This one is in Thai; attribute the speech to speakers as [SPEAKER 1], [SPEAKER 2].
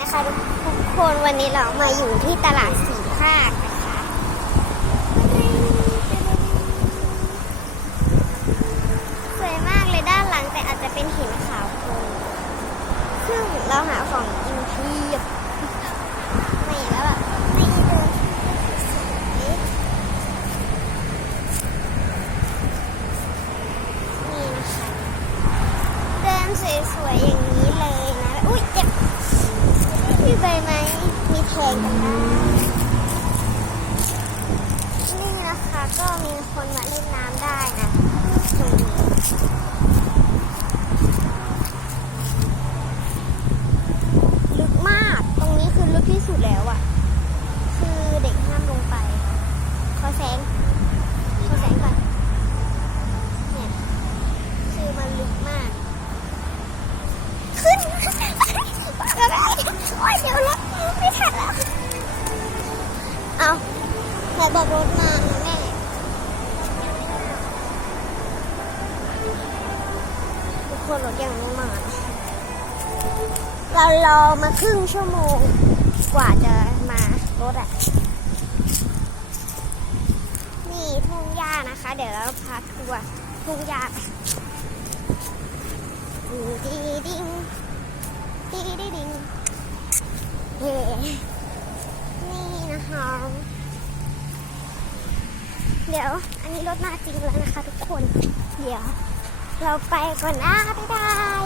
[SPEAKER 1] นะคะทุกคนวันนี้เรามาอยู่ที่ตลาดสีภาคนะคะสวยมากเลยด้านหลังแต่อาจจะเป็นหินขาวโพลนซึ่งเราหาของกินเพียบไม่แล้วแบบไม่เดินนี่นะคะเดินสวยๆอย่างนี้เลยนะ อุ้ยเจ็บ มีใบไม้มีแทงกันได้นี่นะคะก็มีคนมาเล่นน้ำได้นะตรงนี้ลึกมากตรงนี้คือลึกที่สุดแล้วอะ คือเด็กห้ามลงไป ขอแสงขอแสงก่อนเนี่ยคือมันลึกมาก ขึ้น อะไรโอ้ยเดี๋ยวรถ ไม่ทันแล้ว เอาแต่บอกรถมาแม่ทุกคนรถยังไม่มา เรารอมาครึ่งชั่วโมง กว่าจะมารถอะ นี่ทุ่งหญ้านะคะ เดี๋ยวเราพาทัวร์ทุ่งหญ้าดีดิงดีดิดิง นี่นะคะ เดี๋ยวอันนี้รถมาจริงแล้วนะคะทุกคน เดี๋ยว เราไปก่อนนะบ๊ายบาย